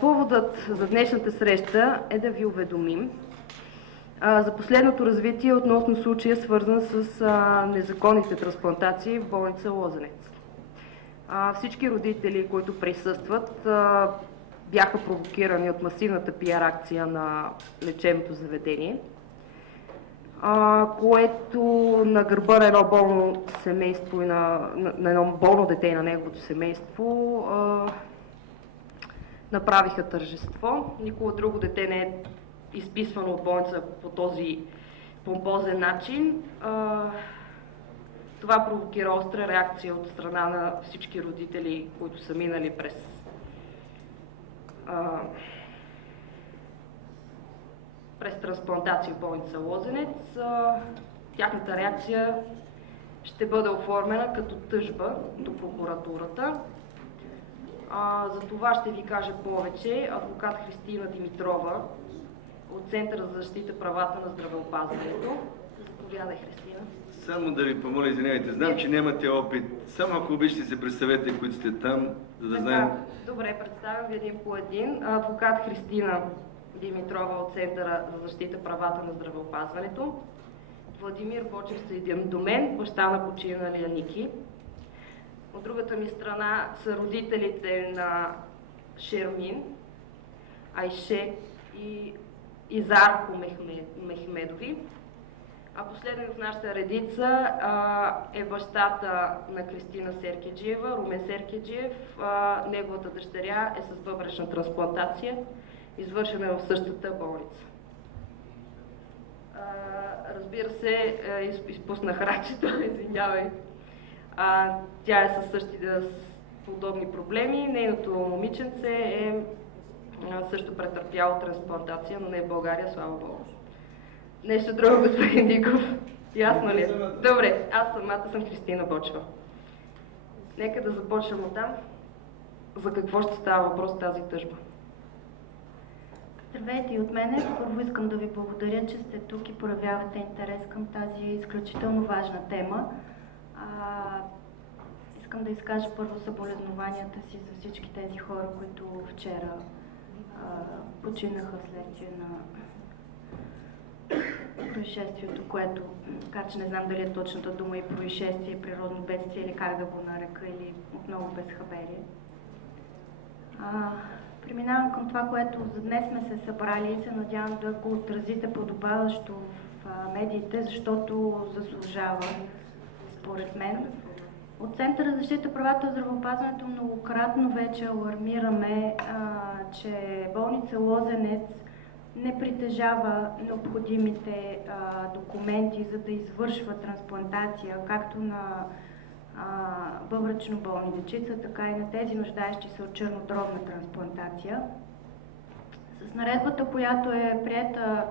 Поводът за днешната среща е да ви уведомим за последното развитие относно случая, свързан с незаконните трансплантации в болница Лозенец. Всички родители, които присъстват, бяха провокирани от масивната пиар акция на лечебното заведение, което на гърба на едно болно семейство и на едно болно дете и на неговото семейство направиха тържество. Никога друго дете не е изписвано от болница по този помпозен начин. Това провокира остра реакция от страна на всички родители, които са минали през трансплантация в болница Лозенец. Тяхната реакция ще бъде оформена като тъжба до прокуратурата. За това ще ви кажа повече адвокат Христина Димитрова от Центъра за защита правата на здравеопазването. Заповядай, Христина. Само да ви помоля, извинявайте, знам, че нямате опит. Само ако обичате се представете, които сте там, за да знаем. Добре, представям ви един по един. Адвокат Христина Димитрова от Центъра за защита правата на здравеопазването. Владимир Бочев седи до мен, баща на починалия Ники. От другата ми страна са родителите на Шермин, Айше и Зарко Мехмедови. А последен в нашата редица е бащата на Кристина Серкеджиева, Румен Серкеджиев. Неговата дъщеря е с бъбречна трансплантация, извършена в същата болница. Разбира се, изпуснах рачето, извинявай. Тя е със същите подобни проблеми. Нейното момиченце е също претърпяло трансплантация, но не в България, слава Богу. Нещо друго, господин Диков. Ясно ли? Добре, аз самата съм Христина Бочева. Нека да започнем оттам. За какво ще става въпрос тази тъжба? Здравейте и от мене. Първо искам да ви благодаря, че сте тук и проявявате интерес към тази изключително важна тема. Искам да изкажа първо съболезнованията си за всички тези хора, които вчера починаха вследствие на происшествието, което, така че не знам дали е точната дума и происшествие, природно бедствие или как да го нарека, или отново безхаберие. Преминавам към това, което за днес сме се събрали и се надявам да го отразите подобаващо в медиите, защото заслужава, според мен. От Центъра за защита правата в здравеопазването многократно вече алармираме, че болница Лозенец не притежава необходимите документи, за да извършва трансплантация, както на бъбречно болни дечица, така и на тези нуждаещи се от чернодробна трансплантация. С наредбата, която е приета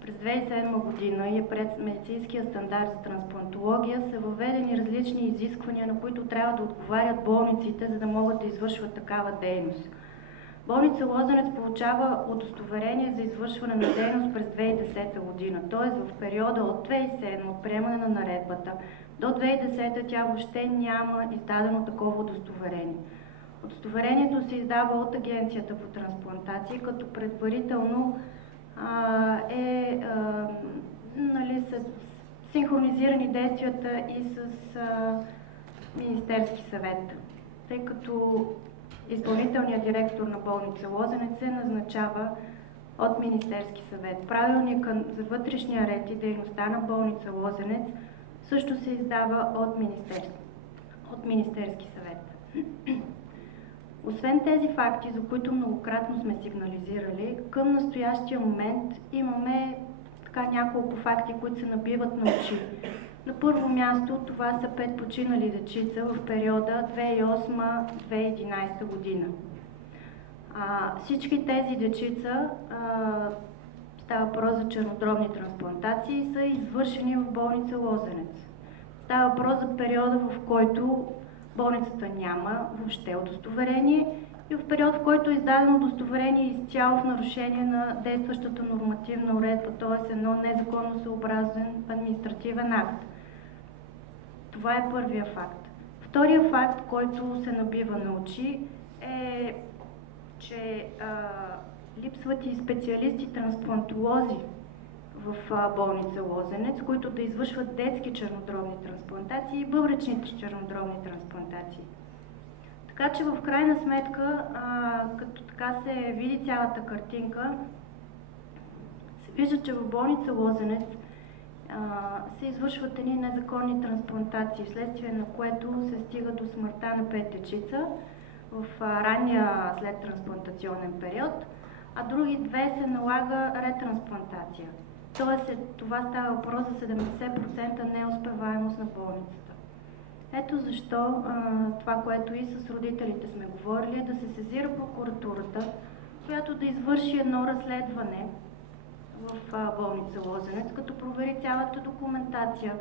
през 2007 година и е пред медицинския стандарт за трансплантология, са въведени различни изисквания, на които трябва да отговарят болниците, за да могат да извършват такава дейност. Болница Лозенец получава удостоверение за извършване на дейност през 2010 година, т.е. в периода от 2007 от приемане на наредбата до 2010 тя въобще няма издадено такова удостоверение. Удостоверението се издава от Агенцията по трансплантации, като предварително са синхронизирани действията и с Министерски съвет, тъй като изпълнителният директор на болница Лозенец се назначава от Министерски съвет. Правилникът за вътрешния ред и дейността на болница Лозенец също се издава от Министерски съвет. Освен тези факти, за които многократно сме сигнализирали, към настоящия момент имаме няколко факти, които се набиват на очи. На първо място това са 5 починали дечица в периода 2008-2011 година. Всички тези дечица, става въпрос за чернодробни трансплантации, са извършени в болница Лозенец. Става въпрос за периода, в който болницата няма въобще удостоверение и в период, в който е издадено удостоверение изцяло в нарушение на действащата нормативна уредба, т.е. едно незаконно съобразен административен акт. Това е първия факт. Втория факт, който се набива на очи, е че липсват и специалисти-трансплантолози в болница Лозенец, които да извършват детски чернодробни трансплантации и бъбречните чернодробни трансплантации. Така че в крайна сметка, като така се види цялата картинка, се вижда, че в болница Лозенец се извършват едни незаконни трансплантации, вследствие на което се стига до смъртта на 5 дечица в ранния следтрансплантационен период, а други 2 се налага ретрансплантация. Тоест това става въпрос за 70% неуспеваемост на болницата. Ето защо това, което и с родителите сме говорили, е да се сезира прокуратурата, която да извърши едно разследване в болница Лозенец, като провери цялата документация,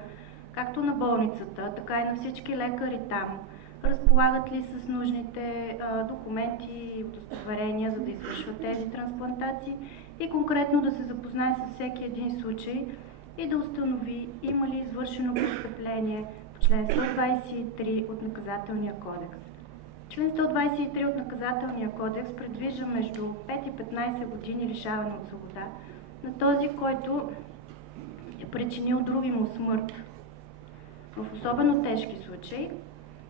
както на болницата, така и на всички лекари там, разполагат ли с нужните документи и удостоверения, за да извършват тези трансплантации и конкретно да се запознае с всеки един случай и да установи има ли извършено престъпление по член 123 от Наказателния кодекс. Член 123 от Наказателния кодекс предвижда между 5 и 15 години лишаване от свобода на този, който е причинил други му смърт в особено тежки случаи,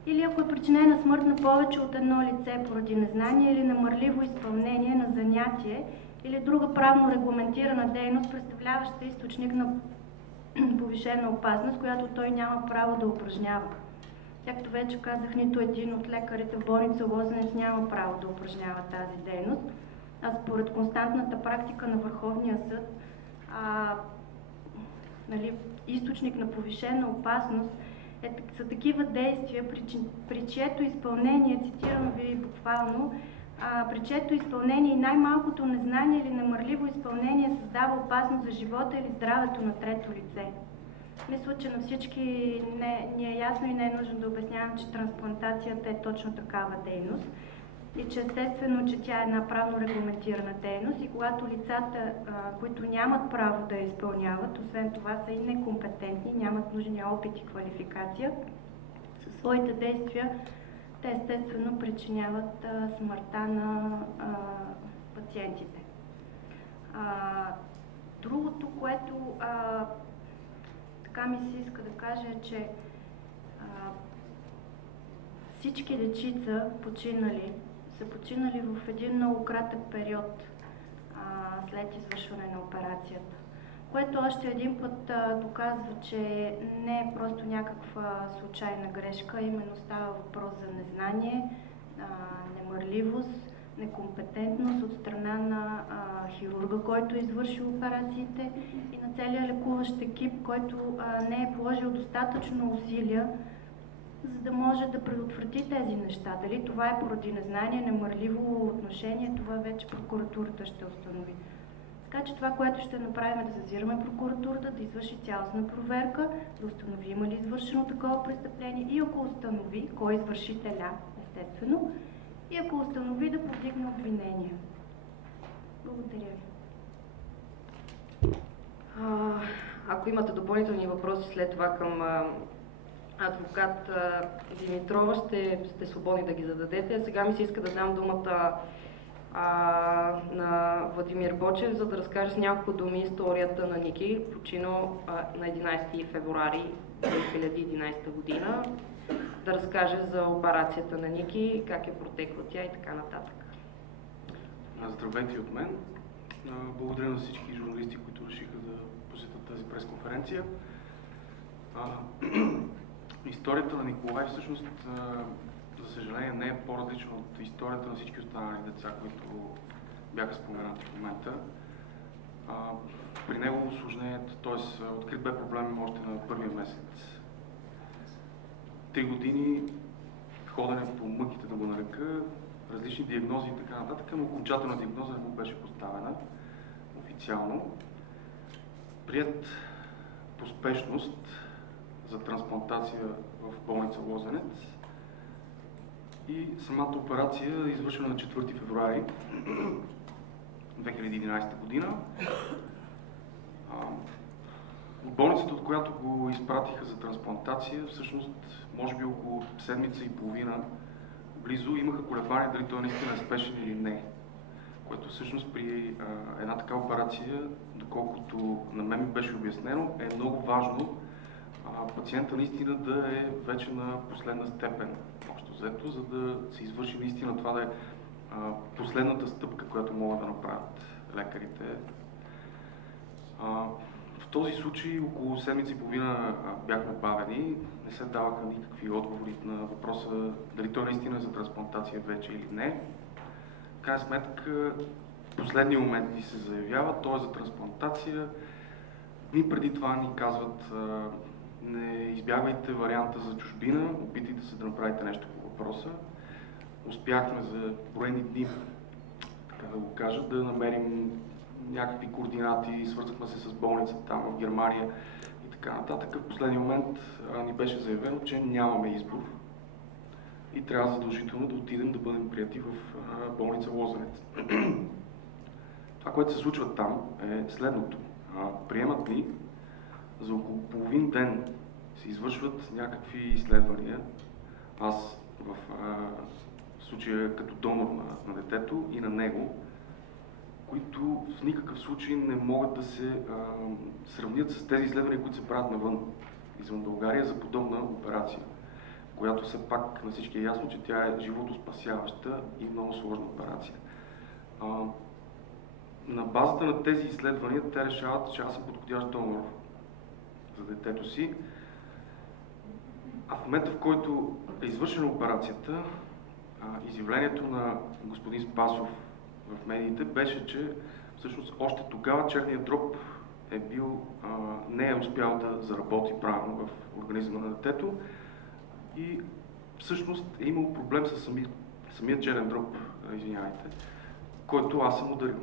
или ако е причинена смърт на повече от едно лице поради незнание или намърливо изпълнение на занятие или друга правно регламентирана дейност, представляваща източник на повишена опасност, която той няма право да упражнява. Както вече казах, нито един от лекарите в болница Лозенец няма право да упражнява тази дейност, а според константната практика на Върховния съд, източник на повишена опасност са такива действия, при чието изпълнение, цитирам ви буквално, при чието изпълнение и най-малкото незнание или намърливо изпълнение създава опасност за живота или здравето на трето лице. Мисля, че на всички ни е ясно и не е нужно да обяснявам, че трансплантацията е точно такава дейност и че естествено, че тя е една правно регламентирана дейност и когато лицата, които нямат право да я изпълняват, освен това са и некомпетентни, нямат нужния опит и квалификация, със своите действия те естествено причиняват смъртта на пациентите. Другото, което така ми се иска да кажа е, че всички дечица са починали в един много кратък период след извършване на операцията, което още един път доказва, че не е просто някаква случайна грешка, именно става въпрос за незнание, немърливост, некомпетентност от страна на хирурга, който е извършил операциите и на целия лекуващ екип, който не е положил достатъчно усилия, за да може да предотврати тези неща. Дали това е поради незнание, немърливо отношение, това вече прокуратурата ще установи. Така че това, което ще направим е да сезираме прокуратурата, да извърши цялостна проверка, да установи има ли извършено такова престъпление и ако установи кой е извършителя, естествено, и ако установи да повдигне обвинение. Благодаря ви. Ако имате допълнителни въпроси след това към адвокат Димитрова, сте свободни да ги зададете. Сега ми се иска да дам думата на Владимир Бочев, за да разкаже с няколко думи историята на Ники, починал на 11 февруари 2011 година. Да разкаже за операцията на Ники, как е протекла тя и така нататък. Здравейте и от мен. Благодаря на всички журналисти, които решиха да посетят тази пресконференция. Историята на Николай всъщност, за съжаление, не е по-различна от историята на всички останали деца, които бяха споменати в момента. При него осложнението, т.е. открит бе проблем още на първия месец. 3 години ходене по мъките, да го нарека, различни диагнози и така нататък, но окончателна диагноза не му беше поставена официално. Приет по спешност за трансплантация в болница Лозенец и самата операция е извършена на 4 февруари 2011 година. Болницата, от която го изпратиха за трансплантация, всъщност, може би около седмица и половина близо имаха колебания дали той наистина е спешен или не. всъщност при една такава операция, доколкото на мен ми беше обяснено, е много важно пациента наистина да е вече на последна степен, общо взето, за да се извърши наистина това да е последната стъпка, която могат да направят лекарите. В този случай около седмица и половина бяхме бавени, не се даваха никакви отговори на въпроса дали той наистина е за трансплантация вече или не. В крайна сметка, в последния момент ни се заявява, той е за трансплантация. Дни преди това ни казват, не избягвайте варианта за чужбина, опитайте се да направите нещо по въпроса. Успяхме за броени дни, така да го кажа, да намерим някакви координати, свързахме се с болница там в Германия и така нататък. В последния момент ни беше заявено, че нямаме избор и трябва задължително да отидем да бъдем прияти в болница Лозенец. Това, което се случва там, е следното. Приемат ни, за около половин ден се извършват някакви изследвания. Аз в случая като донор на детето и на него, които в никакъв случай не могат да се сравнят с тези изследвания, които се правят навън, извън България, за подобна операция, която все пак на всички е ясно, че тя е животоспасяваща и много сложна операция. На базата на тези изследвания те решават, че аз съм подходящ донор за детето си, а в момента, в който е извършена операцията, изявлението на господин Спасов в медиите беше, че всъщност още тогава черният дроб е бил, не е успял да заработи правилно в организма на детето и всъщност е имал проблем с самия черен дроб, извинявайте, който аз съм ударил.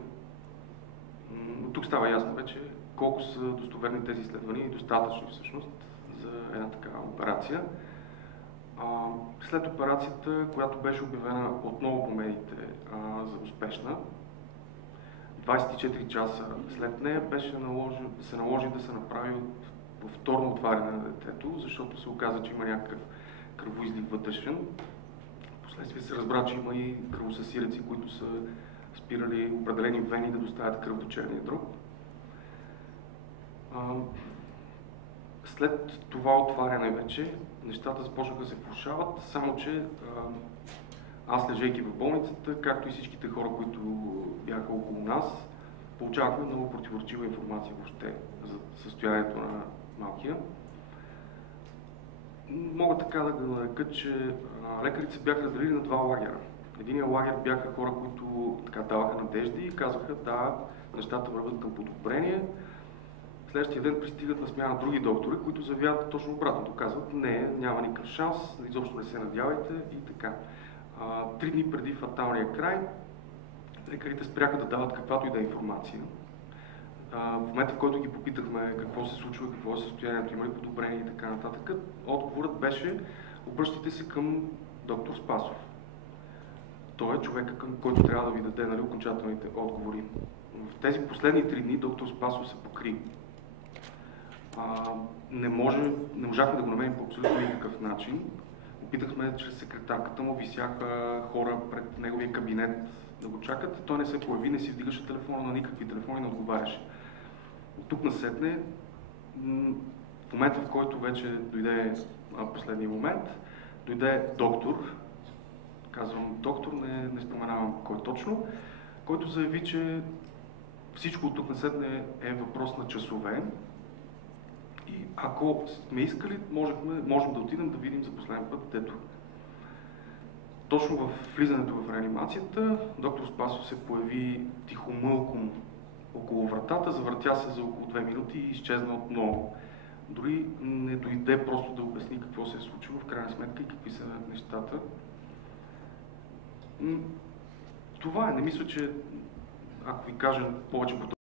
Но тук става ясно вече колко са достоверни тези изследвания и достатъчни всъщност за една такава операция. След операцията, която беше обявена отново по медиите за успешна, 24 часа след нея се наложи да се направи повторно отваряне на детето, защото се оказа, че има някакъв кръвоизлив вътрешен. Впоследствие се разбра, че има и кръвосъсиреци, които са спирали определени вени да доставят кръв до черния дроб. След това отваряне вече нещата започнаха да се влошават, само че аз, лежейки в болницата, както и всичките хора, които бяха около нас, получавахме много противоречива информация въобще за състоянието на малкия. Мога така да го нарека, че лекарите се бяха разделили на два лагера. Единият лагер бяха хора, които така даваха надежди и казваха, да, нещата върват към подобрение. Следващия ден пристигат на смяна други доктори, които заявяват точно обратното. Казват, не, няма никакъв шанс, изобщо не се надявайте и така. 3 дни преди фаталния край, лекарите спряха да дават каквато и да е информация. В момента, в който ги попитахме какво се случва, какво е състоянието, има ли подобрение и така нататък, отговорът беше, обръщайте се към доктор Спасов. Той е човека, към който трябва да ви даде окончателните отговори. В тези последни 3 дни доктор Спасов се покри. Не можахме да го намерим по абсолютно никакъв начин. Опитахме чрез секретарката му, висяха хора пред неговия кабинет да го чакат. Той не се появи, не си вдигаше телефона на никакви телефони, не отговаряше. Тук насетне, в момента, в който вече дойде последния момент, дойде доктор, казвам доктор, не споменавам кой точно, който заяви, че всичко от тук насетне е въпрос на часове. И ако сме искали, можем да отидем да видим за последен път детето. Точно в влизането в реанимацията, доктор Спасов се появи тихомълком около вратата, завъртя се за около 2 минути и изчезна отново. Дори не дойде просто да обясни какво се е случило в крайна сметка и какви са нещата. Това е. Не мисля, че ако ви кажа повече по